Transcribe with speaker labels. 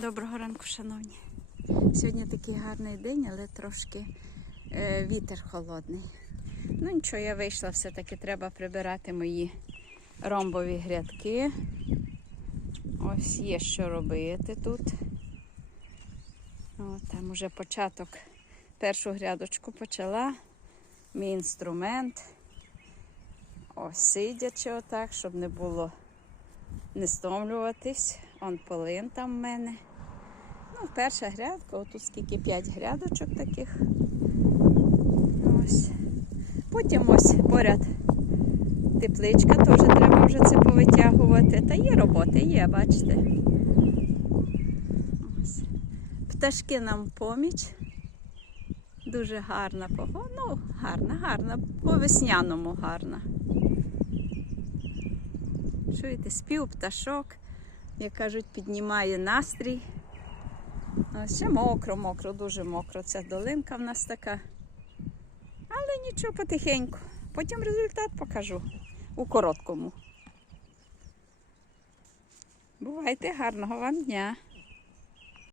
Speaker 1: Доброго ранку, шановні. Сьогодні такий гарний день, але трошки е, вітер холодний. Ну нічого, я вийшла, все-таки треба прибирати мої ромбові грядки. Ось є що робити тут. О, там уже початок. Першу грядочку почала. Мій інструмент. Ось сидячи отак, щоб не було не стомлюватись. Он полин там в мене. Ну, перша грядка, отут скільки 5 грядочок таких. Ось. Потім ось поряд тепличка, теж треба вже це повитягувати. Та є роботи, є, бачите. Ось. Пташки нам поміч. Дуже гарна погода. Ну, гарна, гарна, по весняному гарна. Чуєте, спів пташок, як кажуть, піднімає настрій. Ось ще мокро, мокро, дуже мокро. Ця долинка в нас така. Але нічого потихеньку. Потім результат покажу у короткому. Бувайте, гарного вам дня!